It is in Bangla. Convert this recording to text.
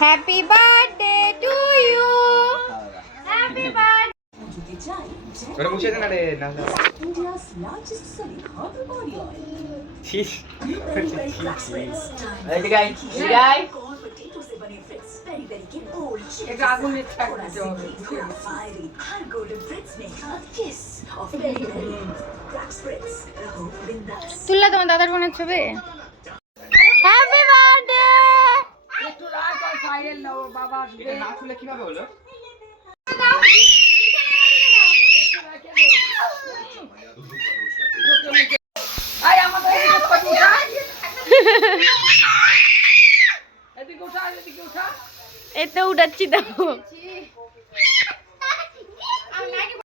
Happy birthday to you. Happy birthday. ওটা মুছে দে না রে না ছিস এই যে গাই এটা আগুনের থাকবে তুললা তোমার দাদার বোনের ছবি। Happy birthday. একটু রাখ আর ফাইল নাও বাবা আসবে এটা না খুলে কিভাবে হলো আয় আমাদের এদিকে উঠা এদিকে উঠা এতে উঠাচ্ছি দাও।